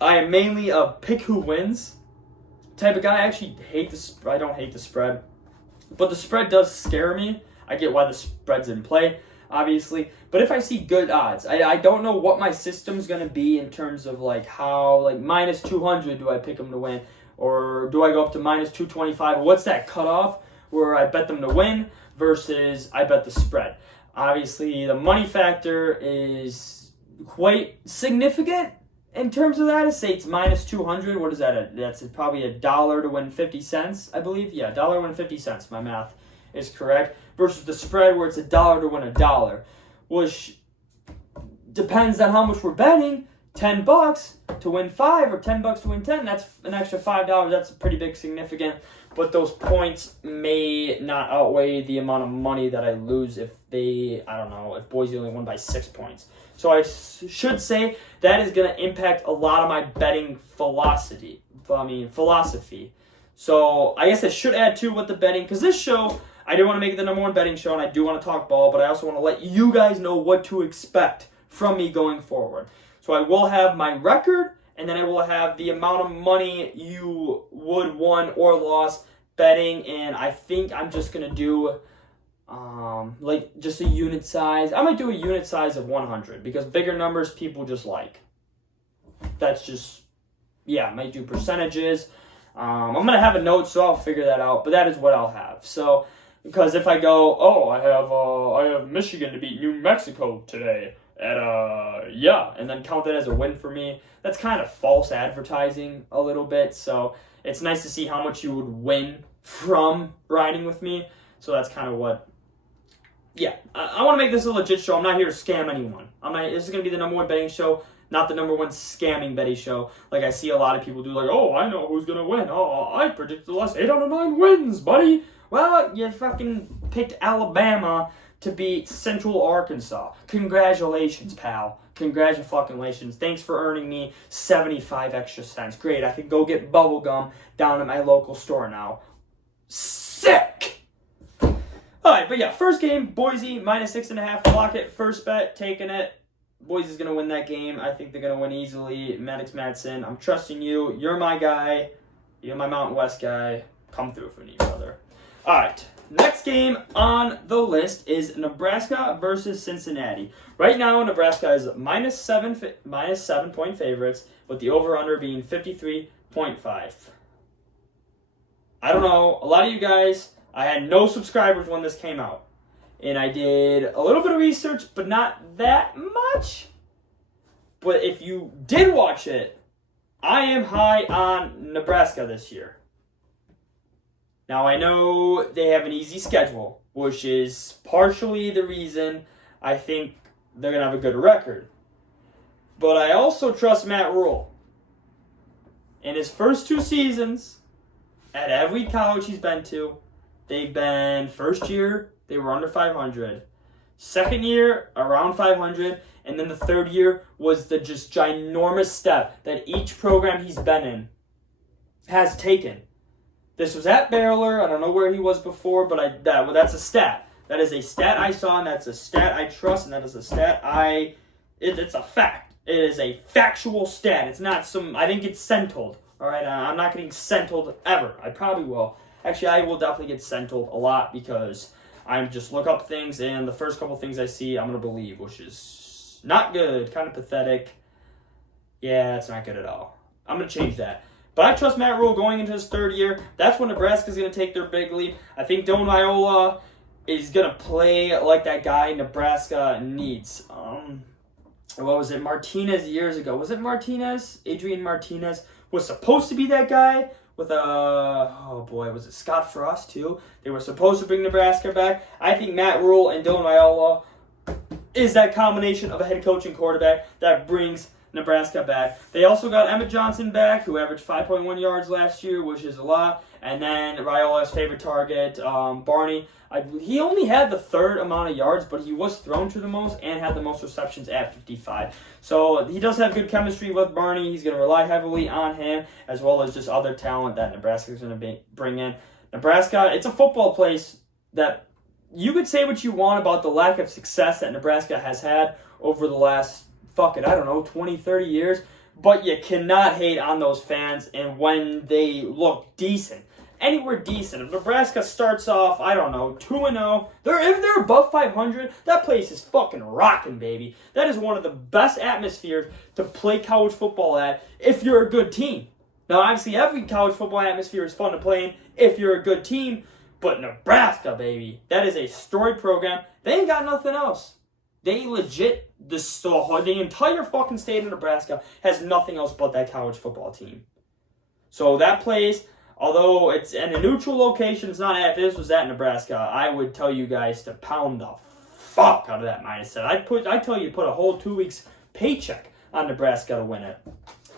I am mainly a pick who wins type of guy. I actually I don't hate the spread, but the spread does scare me. I get why the spread's in play, obviously. But if I see good odds, I don't know what my system's going to be in terms of how -200 do I pick them to win? Or do I go up to -225? What's that cutoff where I bet them to win versus I bet the spread? Obviously, the money factor is quite significant in terms of that. I say it's -200. What is that? That's probably $1 to win 50 cents, I believe. Yeah, $1 to win 50 cents. My math is correct. Versus the spread where it's $1 to win $1, which depends on how much we're betting. $10 to win 5 or $10 to win 10, that's an extra $5. That's pretty big significant, but those points may not outweigh the amount of money that I lose if Boise only won by 6 points. So I should say that is going to impact a lot of my betting philosophy. So I guess I should add to what the betting, because this show, I do want to make it the #1 betting show and I do want to talk ball, but I also want to let you guys know what to expect from me going forward. So I will have my record, and then I will have the amount of money you would won or lost betting, and I think I'm just going to do just a unit size. I might do a unit size of 100 because bigger numbers people just like. That's just, I might do percentages. I'm going to have a note, so I'll figure that out, but that is what I'll have. So, because if I go, I have Michigan to beat New Mexico today, and then count that as a win for me. That's kind of false advertising a little bit, so it's nice to see how much you would win from riding with me. So that's kind of what, I want to make this a legit show. I'm not here to scam anyone. This is going to be the #1 betting show not the number one scamming Betty show like I see a lot of people do, like, oh, I know who's going to win. Oh, I predict the last 8 out of 9 wins, buddy. Well, you fucking picked Alabama to beat Central Arkansas. Congratulations, pal. Congratulations. Thanks for earning me 75 extra cents. Great, I could go get bubble gum down at my local store now. Sick! Alright, but yeah, first game, Boise, minus 6.5. Lock it. First bet, taking it. Boise's going to win that game. I think they're going to win easily. Maddox Madsen, I'm trusting you. You're my guy. You're my Mountain West guy. Come through for me, brother. Alright, next game on the list is Nebraska versus Cincinnati. Right now, Nebraska is minus 7 point favorites, with the over-under being 53.5. I don't know. A lot of you guys, I had no subscribers when this came out. And I did a little bit of research, but not that much. But if you did watch it, I am high on Nebraska this year. Now, I know they have an easy schedule, which is partially the reason I think they're going to have a good record. But I also trust Matt Rule. In his first 2 seasons, at every college he's been to, they've been, first year, they were under 500. Second year, around 500. And then the third year was the just ginormous step that each program he's been in has taken. This was at Baylor. I don't know where he was before, but that's a stat. That is a stat I saw, and that's a stat I trust, and that is a stat it's a fact. It is a factual stat. It's not I think it's centled. All right, I'm not getting centled ever. I probably will. Actually, I will definitely get centled a lot because I just look up things, and the first couple things I see, I'm going to believe, which is not good, kind of pathetic. Yeah, it's not good at all. I'm going to change that. But I trust Matt Rule going into his third year. That's when Nebraska's going to take their big lead. I think Dylan Viola is going to play like that guy Nebraska needs. What was it? Martinez years ago. Was it Martinez? Adrian Martinez was supposed to be that guy with was it Scott Frost too? They were supposed to bring Nebraska back. I think Matt Rule and Dylan Viola is that combination of a head coach and quarterback that brings Nebraska back. They also got Emmett Johnson back, who averaged 5.1 yards last year, which is a lot. And then Viola's favorite target, Barney. He only had the third amount of yards, but he was thrown to the most and had the most receptions at 55. So he does have good chemistry with Barney. He's going to rely heavily on him, as well as just other talent that Nebraska is going to bring in. Nebraska, it's a football place that you could say what you want about the lack of success that Nebraska has had over the last 20, 30 years, but you cannot hate on those fans and when they look decent. Anywhere decent. If Nebraska starts off, 2-0, if they're above 500, that place is fucking rocking, baby. That is one of the best atmospheres to play college football at if you're a good team. Now, obviously, every college football atmosphere is fun to play in if you're a good team, but Nebraska, baby, that is a storied program. They ain't got nothing else. They legit, the entire fucking state of Nebraska has nothing else but that college football team. So that place, although it's in a neutral location, it's not. If this was at Nebraska, I would tell you guys to pound the fuck out of that -7. I'd tell you to put a whole 2 weeks paycheck on Nebraska to win it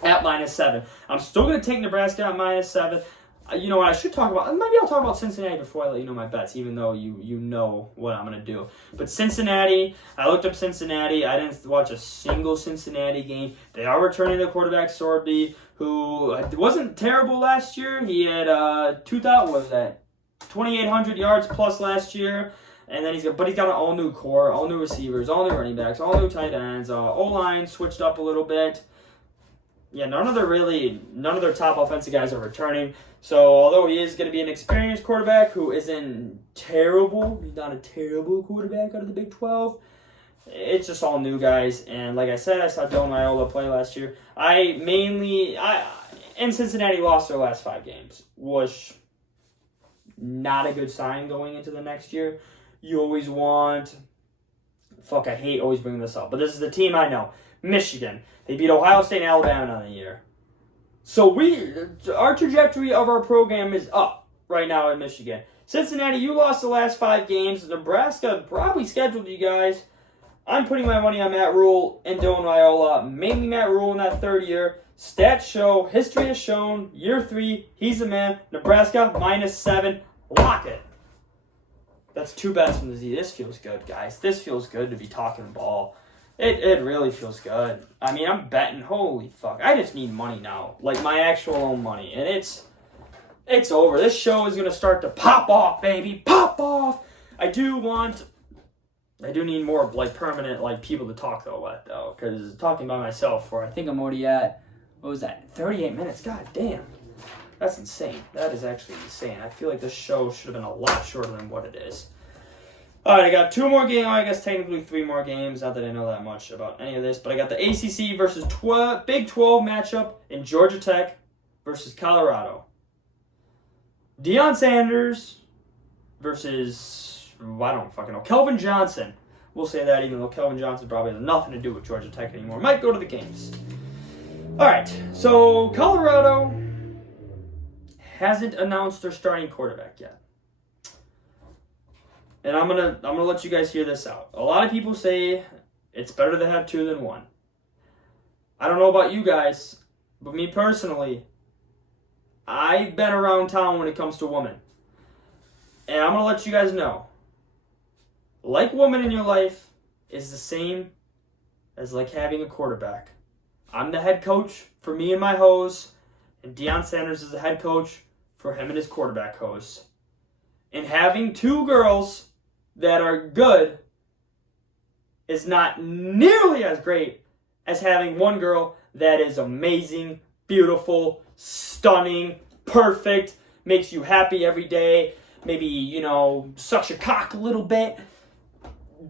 at -7. I'm still going to take Nebraska at -7. You know what I should talk about? Maybe I'll talk about Cincinnati before I let you know my bets, even though you know what I'm going to do. But Cincinnati, I looked up Cincinnati. I didn't watch a single Cincinnati game. They are returning the quarterback, Sorby, who wasn't terrible last year. He had 2,800 yards plus last year. And then he's got an all-new core, all new receivers, all new running backs, all new tight ends. O-line switched up a little bit. Yeah, none of their top offensive guys are returning. So, although he is going to be an experienced quarterback who isn't terrible, he's not a terrible quarterback out of the Big 12. It's just all new guys. And like I said, I saw Dylan Viola play last year. And Cincinnati lost their last 5 games, which not a good sign going into the next year. You always want... I hate always bringing this up, but this is the team I know. Michigan. They beat Ohio State and Alabama on the year. So our trajectory of our program is up right now in Michigan. Cincinnati, you lost the last 5 games. Nebraska probably scheduled you guys. I'm putting my money on Matt Rule and Dylan Raiola. Mainly Matt Rule in that third year. Stats show, history has shown, year 3, he's the man. Nebraska, -7. Lock it. That's 2 bets from the Z. This feels good, guys. This feels good to be talking ball. It really feels good. I mean, I'm betting. Holy fuck. I just need money now. Like, my actual own money. And it's over. This show is going to start to pop off, baby. Pop off. I do need more, like, permanent, like, people to talk, though. Because talking by myself, where I think I'm already at, what was that, 38 minutes? God damn. That's insane. That is actually insane. I feel like this show should have been a lot shorter than what it is. All right, I got 2 more games. I guess technically 3 more games. Not that I know that much about any of this, but I got the ACC versus Big 12 matchup in Georgia Tech versus Colorado. Deion Sanders versus, I don't fucking know, Kelvin Johnson. We'll say that even though Kelvin Johnson probably has nothing to do with Georgia Tech anymore. Might go to the games. All right, so Colorado hasn't announced their starting quarterback yet. And I'm gonna let you guys hear this out. A lot of people say it's better to have 2 than 1. I don't know about you guys, but me personally, I've been around town when it comes to women. And I'm gonna let you guys know, like women in your life is the same as like having a quarterback. I'm the head coach for me and my hoes, and Deion Sanders is the head coach for him and his quarterback hoes. And having 2 girls that are good is not nearly as great as having 1 girl that is amazing, beautiful, stunning, perfect, makes you happy every day, maybe, sucks your cock a little bit.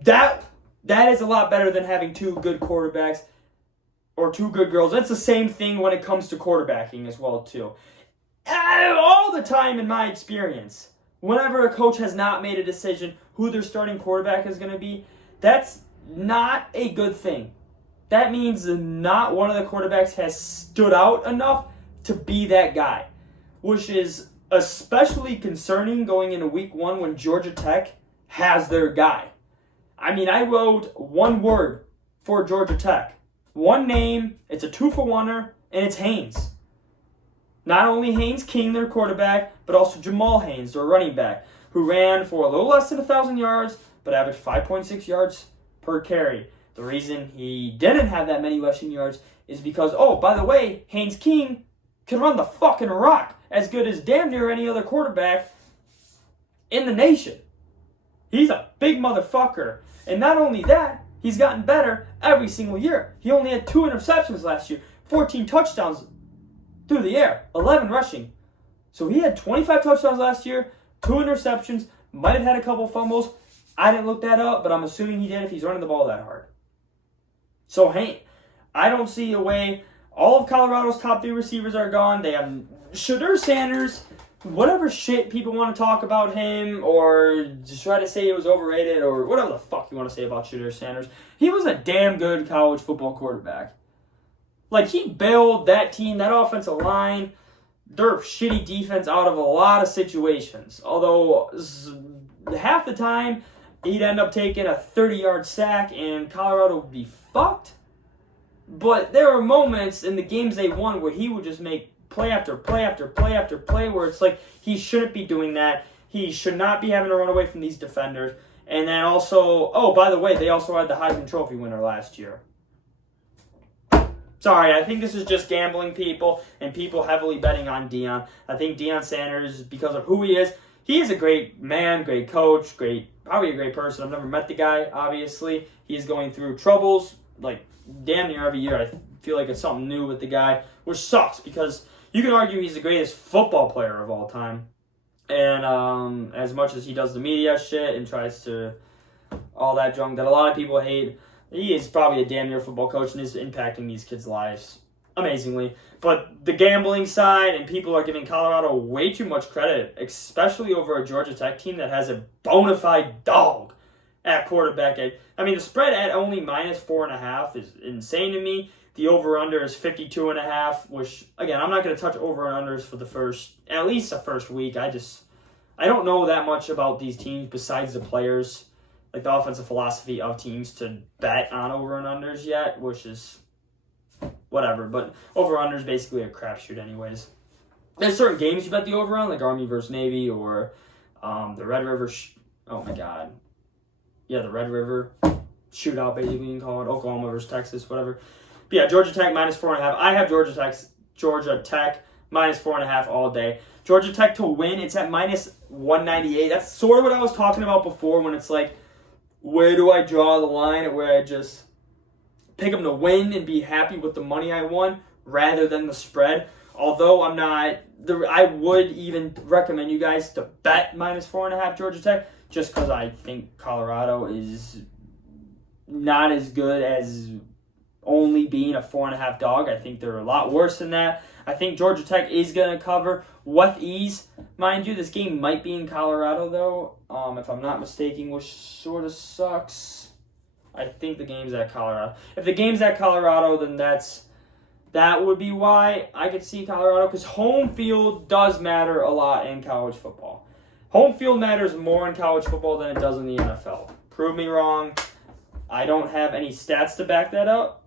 That is a lot better than having 2 good quarterbacks or 2 good girls. That's the same thing when it comes to quarterbacking as well, too. All the time in my experience, whenever a coach has not made a decision who their starting quarterback is going to be, that's not a good thing. That means not one of the quarterbacks has stood out enough to be that guy, which is especially concerning going into week 1 when Georgia Tech has their guy. I mean, I wrote 1 word for Georgia Tech. 1 name, it's a 2-for-1er, and it's Haynes. Not only Haynes King, their quarterback, but also Jamal Haynes, their running back, who ran for a little less than 1,000 yards, but averaged 5.6 yards per carry. The reason he didn't have that many rushing yards is because, by the way, Haynes King can run the fucking rock as good as damn near any other quarterback in the nation. He's a big motherfucker. And not only that, he's gotten better every single year. He only had 2 interceptions last year, 14 touchdowns through the air, 11 rushing. So he had 25 touchdowns last year, 2 interceptions, might have had a couple fumbles. I didn't look that up, but I'm assuming he did if he's running the ball that hard. So, hey, I don't see a way. All of Colorado's top 3 receivers are gone. They have Shedeur Sanders. Whatever shit people want to talk about him or just try to say he was overrated or whatever the fuck you want to say about Shedeur Sanders, he was a damn good college football quarterback. Like, he bailed that team, that offensive line, their shitty defense out of a lot of situations. Although, half the time, he'd end up taking a 30-yard sack and Colorado would be fucked. But there were moments in the games they won where he would just make play after play after play after play where it's like he shouldn't be doing that. He should not be having to run away from these defenders. And then also, by the way, they also had the Heisman Trophy winner last year. Sorry, I think this is just gambling people and people heavily betting on Deion. I think Deion Sanders, because of who he is a great man, great coach, probably a great person. I've never met the guy, obviously. He's going through troubles, like, damn near every year. I feel like it's something new with the guy, which sucks because you can argue he's the greatest football player of all time. And as much as he does the media shit and tries to all that junk that a lot of people hate, he is probably a damn near football coach and is impacting these kids' lives amazingly. But the gambling side, and people are giving Colorado way too much credit, especially over a Georgia Tech team that has a bona fide dog at quarterback. I mean, the spread at only -4.5 is insane to me. The over-under is 52.5, which, again, I'm not going to touch over and unders for at least the first week. I don't know that much about these teams besides the players. like the offensive philosophy of teams to bet on over and unders yet, which is whatever. But over under is basically a crapshoot, anyways. There's certain games you bet the over on, like Army versus Navy or the Red River. Oh my God, yeah, the Red River shootout, basically you can call it. Oklahoma versus Texas, whatever. But yeah, Georgia Tech -4.5. I have Georgia Tech -4.5 all day. Georgia Tech to win, it's at -198. That's sort of what I was talking about before when it's like, where do I draw the line at where I just pick them to win and be happy with the money I won rather than the spread. Although I'm not, I would even recommend you guys to bet -4.5 Georgia Tech just because I think Colorado is not as good as only being a 4.5 dog. I think they're a lot worse than that. I think Georgia Tech is going to cover with ease. Mind you, this game might be in Colorado, though, if I'm not mistaken, which sort of sucks. I think the game's at Colorado. If the game's at Colorado, then that would be why I could see Colorado, because home field does matter a lot in college football. Home field matters more in college football than it does in the NFL. Prove me wrong. I don't have any stats to back that up.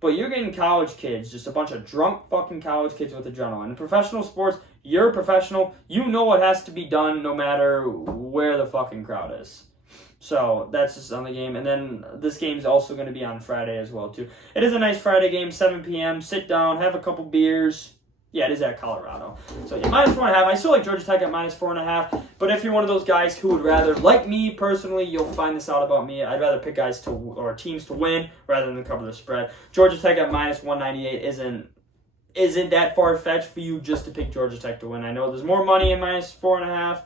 But you're getting college kids, just a bunch of drunk fucking college kids with adrenaline. In professional sports, you're a professional. You know what has to be done no matter where the fucking crowd is. So that's just on the game. And then this game's also going to be on Friday as well, too. It is a nice Friday game, 7 p.m. Sit down, have a couple beers. Yeah, it is at Colorado. So yeah, -4.5. I still like Georgia Tech at -4.5. But if you're one of those guys who would rather, like me personally, you'll find this out about me. I'd rather pick guys to or teams to win rather than cover the spread. Georgia Tech at -198 isn't that far fetched for you just to pick Georgia Tech to win. I know there's more money in -4.5,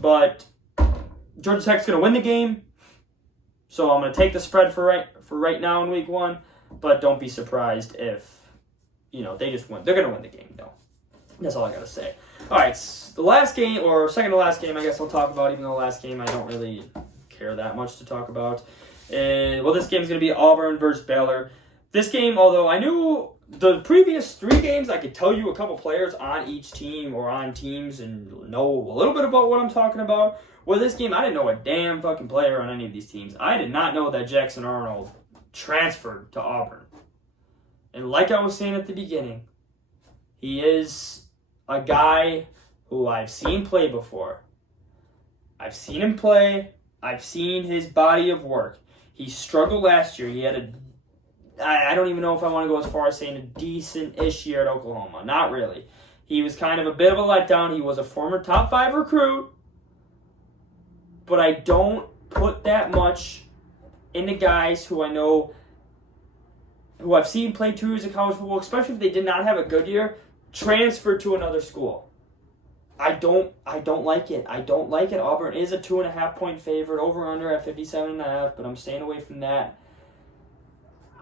but Georgia Tech's gonna win the game. So I'm gonna take the spread for right now in week 1. But don't be surprised if they just win. They're going to win the game, though. That's all I got to say. All right, the last game, or second to last game, I guess I'll talk about, even though the last game I don't really care that much to talk about. This game's going to be Auburn versus Baylor. This game, although I knew the previous 3 games, I could tell you a couple players on each team or on teams and know a little bit about what I'm talking about. Well, this game, I didn't know a damn fucking player on any of these teams. I did not know that Jackson Arnold transferred to Auburn. And like I was saying at the beginning, he is a guy who I've seen play before. I've seen him play. I've seen his body of work. He struggled last year. He had I don't even know if I want to go as far as saying a decent-ish year at Oklahoma. Not really. He was kind of a bit of a letdown. He was a former top 5 recruit. But I don't put that much into guys who I know, who I've seen play 2 years of college football, especially if they did not have a good year, transfer to another school. I don't like it. I don't like it. Auburn is a 2.5-point favorite, over under at 57.5, but I'm staying away from that.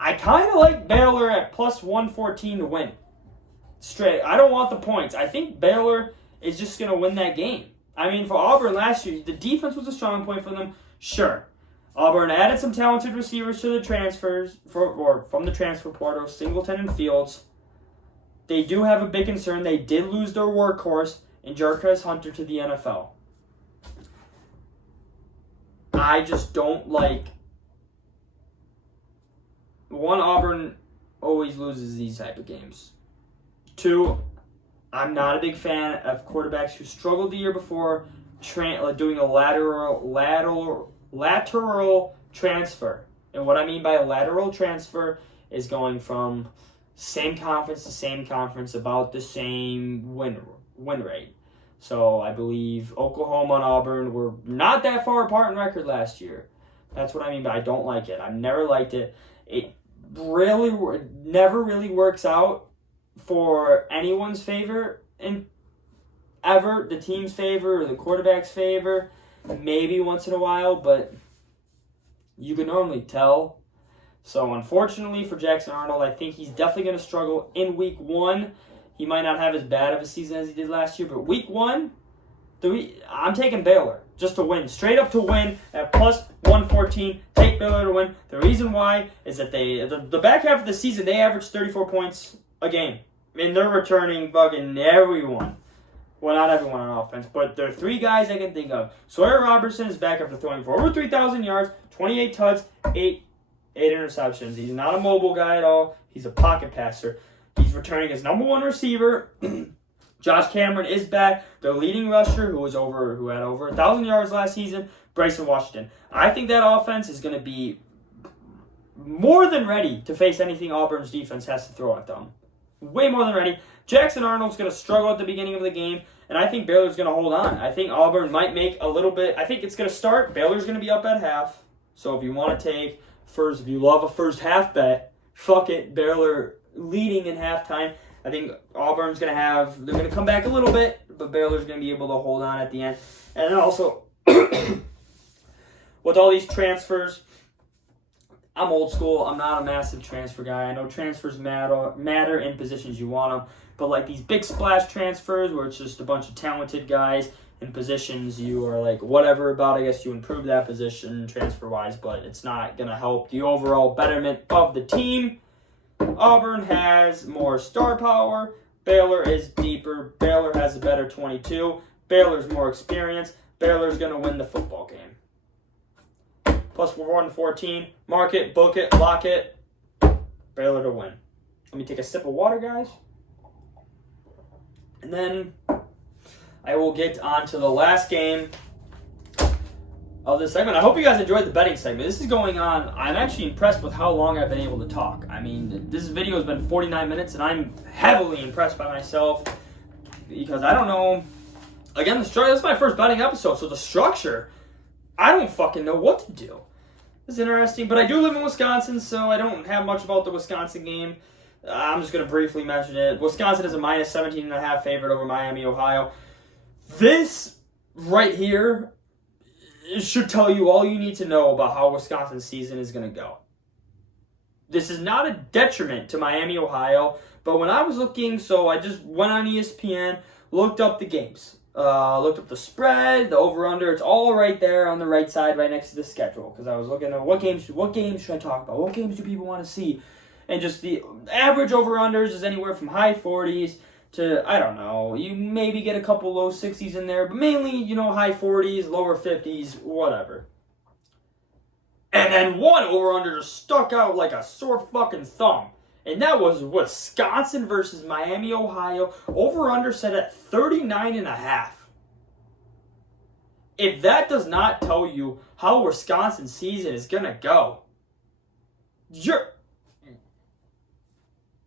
I kind of like Baylor at +114 to win. Straight. I don't want the points. I think Baylor is just going to win that game. I mean, for Auburn last year, the defense was a strong point for them. Sure. Auburn added some talented receivers to the transfers from the transfer portal, Singleton and Fields. They do have a big concern. They did lose their workhorse in Jarquez Hunter to the NFL. I just don't like. 1, Auburn always loses these type of games. 2, I'm not a big fan of quarterbacks who struggled the year before doing a lateral transfer. And what I mean by a lateral transfer is going from same conference to same conference, about the same win rate. So I believe Oklahoma and Auburn were not that far apart in record last year. That's what I mean by I don't like it. I've never liked it. It really never really works out for anyone's favor ever, the team's favor or the quarterback's favor. Maybe once in a while, but you can normally tell. So unfortunately for Jackson Arnold, I think he's definitely going to struggle in week 1. He might not have as bad of a season as he did last year, but week 1, I'm taking Baylor just to win. Straight up to win at +114. Take Baylor to win. The reason why is that the back half of the season, they averaged 34 points a game. And they're returning fucking everyone. Well, not everyone on offense, but there are 3 guys I can think of. Sawyer Robertson is back after throwing for over 3,000 yards, 28 touchdowns, 8 interceptions. He's not a mobile guy at all. He's a pocket passer. He's returning as number 1 receiver. Josh Cameron is back. Their leading rusher, who had over 1,000 yards last season, Bryson Washington. I think that offense is going to be more than ready to face anything Auburn's defense has to throw at them. Way more than ready. Jackson Arnold's going to struggle at the beginning of the game, and I think Baylor's going to hold on. I think Auburn might make a little bit. I think it's going to start. Baylor's going to be up at half. So if you want to take if you love a first half bet, fuck it. Baylor leading in halftime. I think Auburn's they're going to come back a little bit, but Baylor's going to be able to hold on at the end. And then also, with all these transfers, I'm old school. I'm not a massive transfer guy. I know transfers matter in positions you want them, but like these big splash transfers where it's just a bunch of talented guys in positions you are like whatever about, I guess you improve that position transfer-wise, but it's not going to help the overall betterment of the team. Auburn has more star power. Baylor is deeper. Baylor has a better 22. Baylor's more experienced. Baylor's going to win the football game. Plus 114. Mark it, book it, lock it. Baylor to win. Let me take a sip of water, guys. And then I will get on to the last game of this segment. I hope you guys enjoyed the betting segment. This is going on. I'm actually impressed with how long I've been able to talk. I mean, this video has been 49 minutes, and I'm heavily impressed by myself because I don't know. Again, this is my first betting episode, so the structure, I don't fucking know what to do. This is interesting, but I do live in Wisconsin, so I don't have much about the Wisconsin game. I'm just going to briefly mention it. Wisconsin is a minus 17.5 favorite over Miami, Ohio. This right here, it should tell you all you need to know about how Wisconsin's season is going to go. This is not a detriment to Miami, Ohio, but when I was looking, so I just went on ESPN, looked up the games, looked up the spread, the over/under. It's all right there on the right side, right next to the schedule, because I was looking at what games should I talk about? What games do people want to see? And just the average over/unders is anywhere from high 40s to, I don't know, you maybe get a couple low 60s in there, but mainly, high 40s, lower 50s, whatever. And then one over-under just stuck out like a sore fucking thumb. And that was Wisconsin versus Miami, Ohio. Over-under set at 39.5. If that does not tell you how Wisconsin's season is going to go,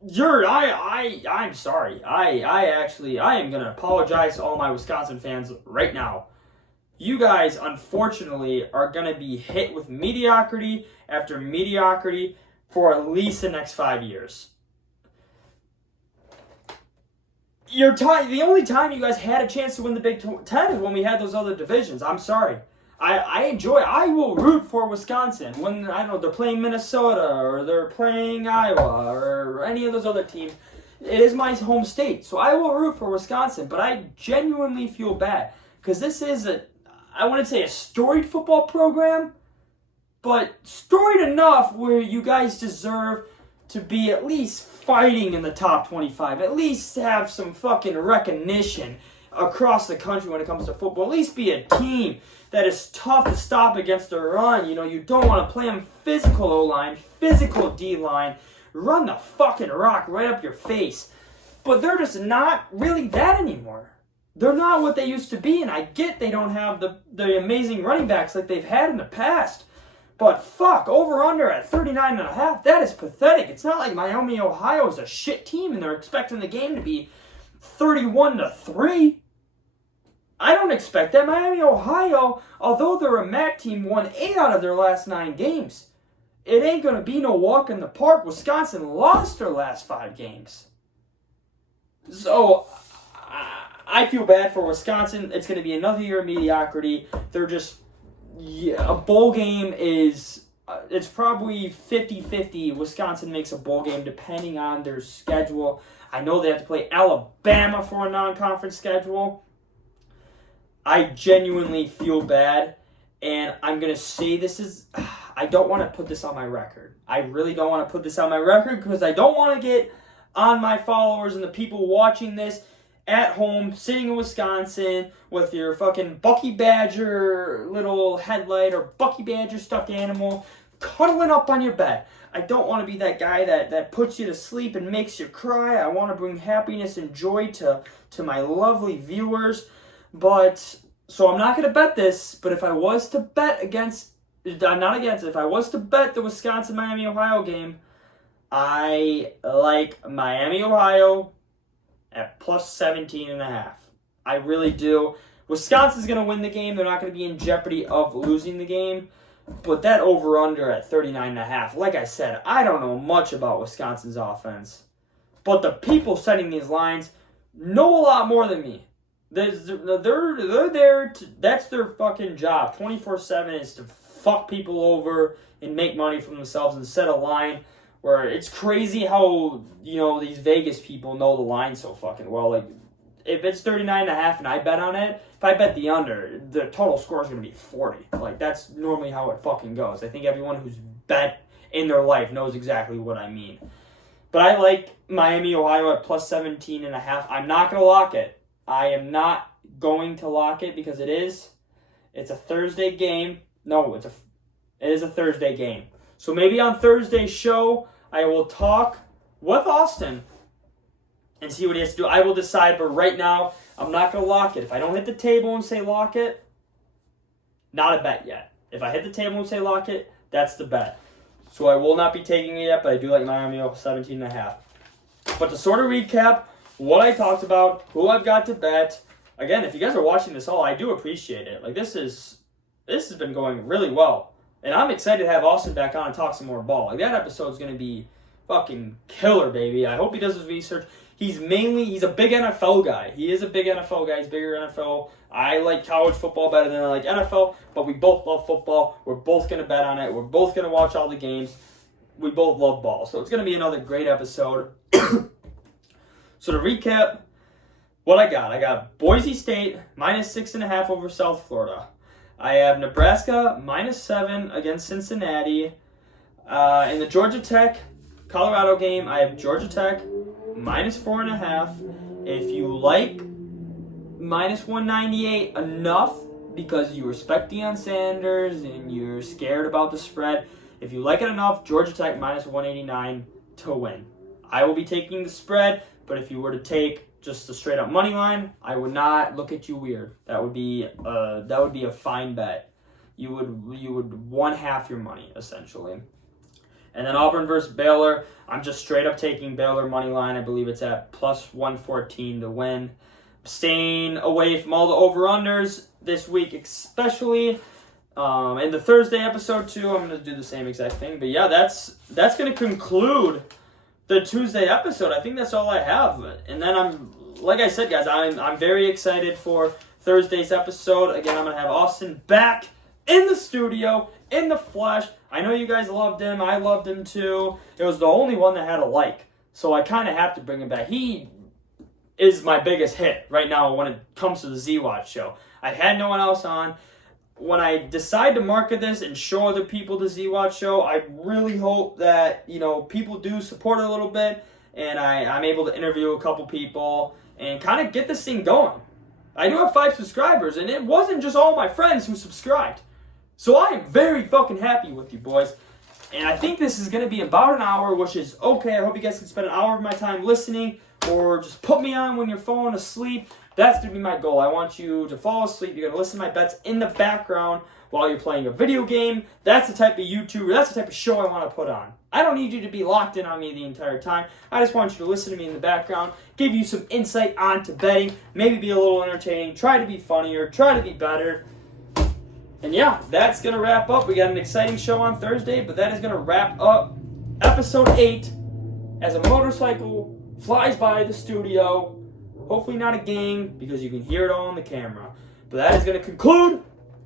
I'm sorry. I am going to apologize to all my Wisconsin fans right now. You guys, unfortunately, are going to be hit with mediocrity after mediocrity for at least the next 5 years. The only time you guys had a chance to win the Big Ten is when we had those other divisions. I'm sorry. I will root for Wisconsin when, I don't know, they're playing Minnesota or they're playing Iowa or any of those other teams. It is my home state, so I will root for Wisconsin, but I genuinely feel bad because this is I wouldn't say a storied football program, but storied enough where you guys deserve to be at least fighting in the top 25, at least have some fucking recognition across the country when it comes to football, at least be a team that is tough to stop against the run. You don't want to play them physical O-line, physical D-line, run the fucking rock right up your face. But they're just not really that anymore. They're not what they used to be, and I get they don't have the amazing running backs like they've had in the past. But fuck, over-under at 39.5, that is pathetic. It's not like Miami, Ohio is a shit team and they're expecting the game to be 31-3. I don't expect that. Miami, Ohio, although they're a MAC team, won 8 out of their last 9 games. It ain't going to be no walk in the park. Wisconsin lost their last 5 games. So, I feel bad for Wisconsin. It's going to be another year of mediocrity. They're just, a bowl game is, it's probably 50-50. Wisconsin makes a bowl game depending on their schedule. I know they have to play Alabama for a non-conference schedule. I genuinely feel bad, and I'm going to say I don't want to put this on my record. I really don't want to put this on my record because I don't want to get on my followers and the people watching this at home, sitting in Wisconsin with your fucking Bucky Badger little headlight or Bucky Badger stuffed animal, cuddling up on your bed. I don't want to be that guy that puts you to sleep and makes you cry. I want to bring happiness and joy to my lovely viewers. But, so I'm not going to bet this, but if I was to bet against, I'm not against it, if I was to bet the Wisconsin-Miami, Ohio game, I like Miami, Ohio at plus 17.5. I really do. Wisconsin's going to win the game. They're not going to be in jeopardy of losing the game. But that over-under at 39.5, like I said, I don't know much about Wisconsin's offense. But the people setting these lines know a lot more than me. They're there to, that's their fucking job. 24/7 is to fuck people over and make money for themselves and set a line where it's crazy how, these Vegas people know the line so fucking well. Like, if it's 39.5 and I bet on it, if I bet the under, the total score is going to be 40. Like, that's normally how it fucking goes. I think everyone who's bet in their life knows exactly what I mean. But I like Miami, Ohio at plus 17.5. I'm not going to lock it. I am not going to lock it because it's a Thursday game. No, it is a Thursday game. So maybe on Thursday's show, I will talk with Austin and see what he has to do. I will decide, but right now, I'm not going to lock it. If I don't hit the table and say lock it, not a bet yet. If I hit the table and say lock it, that's the bet. So I will not be taking it yet, but I do like Miami 17.5. But to sort of recap what I talked about, who I've got to bet, again, if you guys are watching this all, I do appreciate it. Like, this has been going really well. And I'm excited to have Austin back on and talk some more ball. Like, that episode's going to be fucking killer, baby. I hope he does his research. He's a big NFL guy. He is a big NFL guy. He's bigger NFL. I like college football better than I like NFL, but we both love football. We're both going to bet on it. We're both going to watch all the games. We both love ball. So it's going to be another great episode. So to recap, what I got Boise State minus 6.5 over South Florida. I have Nebraska minus 7 against Cincinnati. In the Georgia Tech Colorado game, I have Georgia Tech minus 4.5. If you like minus 198 enough because you respect Deion Sanders and you're scared about the spread, if you like it enough, Georgia Tech minus 189 to win. I will be taking the spread, but if you were to take just the straight up money line, I would not look at you weird. That would be a fine bet. You would one half your money essentially. And then Auburn versus Baylor, I'm just straight up taking Baylor money line. I believe it's at plus 114 to win. Staying away from all the over-unders this week, especially in the Thursday episode too. I'm going to do the same exact thing. But yeah, that's going to conclude the Tuesday episode. I think that's all I have. And then like I said, guys, I'm very excited for Thursday's episode. Again, I'm going to have Austin back in the studio, in the flesh. I know you guys loved him. I loved him too. It was the only one that had a like. So I kind of have to bring him back. He is my biggest hit right now when it comes to the Z-Watch show. I had no one else on. When I decide to market this and show other people the Z-Watch show, I really hope that, people do support it a little bit and I'm able to interview a couple people and kind of get this thing going. I do have 5 subscribers, and it wasn't just all my friends who subscribed. So I am very fucking happy with you boys. And I think this is going to be about an hour, which is okay. I hope you guys can spend an hour of my time listening or just put me on when you're falling asleep. That's going to be my goal. I want you to fall asleep. You're going to listen to my bets in the background while you're playing a video game. That's the type of YouTuber, that's the type of show I want to put on. I don't need you to be locked in on me the entire time. I just want you to listen to me in the background, give you some insight onto betting, maybe be a little entertaining, try to be funnier, try to be better. And yeah, that's going to wrap up. We got an exciting show on Thursday, but that is going to wrap up episode 8 as a motorcycle flies by the studio. Hopefully not a gang, because you can hear it all on the camera. But that is going to conclude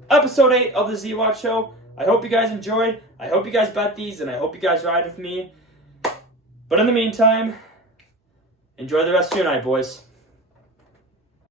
episode 8 of the Z-Watch Show. I hope you guys enjoyed. I hope you guys bet these, and I hope you guys ride with me. But in the meantime, enjoy the rest of your night, boys.